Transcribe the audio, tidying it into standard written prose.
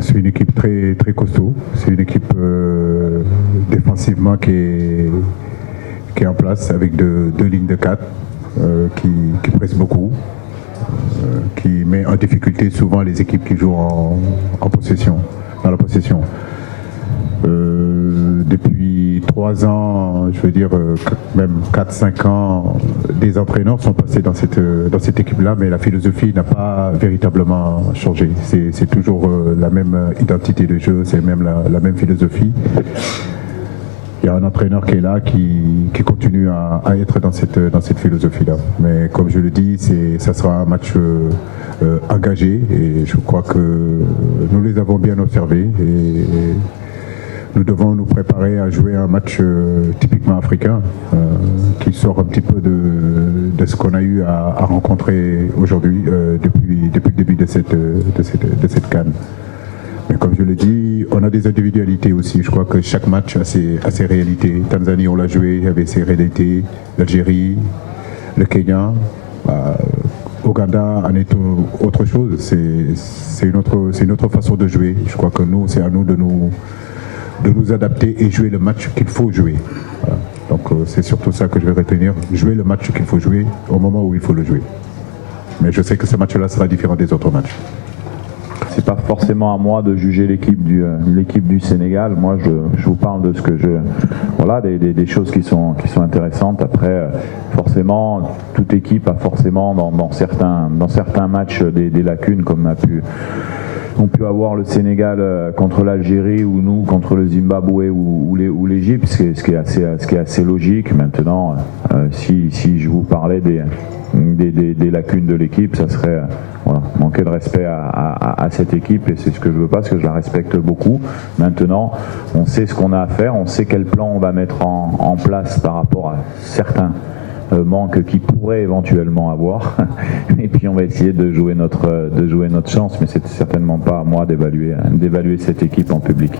C'est une équipe très, très costaud. C'est une équipe défensivement qui est en place avec deux lignes de 4 qui pressent beaucoup, qui met en difficulté souvent les équipes qui jouent en possession, dans la possession. Depuis 3 ans, je veux dire même 4-5 ans, des entraîneurs sont passés dans cette équipe-là, mais la philosophie n'a pas véritablement changé. C'est toujours la même identité de jeu, c'est même la même philosophie. Il y a un entraîneur qui est là, qui continue à être dans cette philosophie-là. Mais comme je le dis, ça sera un match engagé et je crois que nous les avons bien observés. Et nous devons nous préparer à jouer un match typiquement africain qui sort un petit peu de ce qu'on a eu à rencontrer aujourd'hui depuis le début de cette CAN. Mais comme je le dis, on a des individualités aussi. Je crois que chaque match a ses réalités. Tanzanie, on l'a joué, il y avait ses réalités. L'Algérie, le Kenya, Ouganda en est autre chose. C'est une autre façon de jouer. Je crois que nous, c'est à nous de nous adapter et jouer le match qu'il faut jouer. Voilà. Donc c'est surtout ça que je vais retenir. Jouer le match qu'il faut jouer au moment où il faut le jouer. Mais je sais que ce match-là sera différent des autres matchs. C'est pas forcément à moi de juger l'équipe du Sénégal. Moi, je vous parle de ce que voilà, des choses qui sont intéressantes. Après, forcément, toute équipe a forcément dans certains matchs des lacunes, comme ont pu avoir le Sénégal contre l'Algérie ou nous contre le Zimbabwe ou l'Égypte, ce qui est assez logique. Maintenant, si je vous parlais des lacunes de l'équipe, ça serait manquer de respect à cette équipe, et c'est ce que je veux pas, parce que je la respecte beaucoup. Maintenant, on sait ce qu'on a à faire, on sait quel plan on va mettre en place par rapport à certains manques qui pourraient éventuellement avoir, et puis on va essayer de jouer notre chance, mais c'est certainement pas à moi d'évaluer cette équipe en public.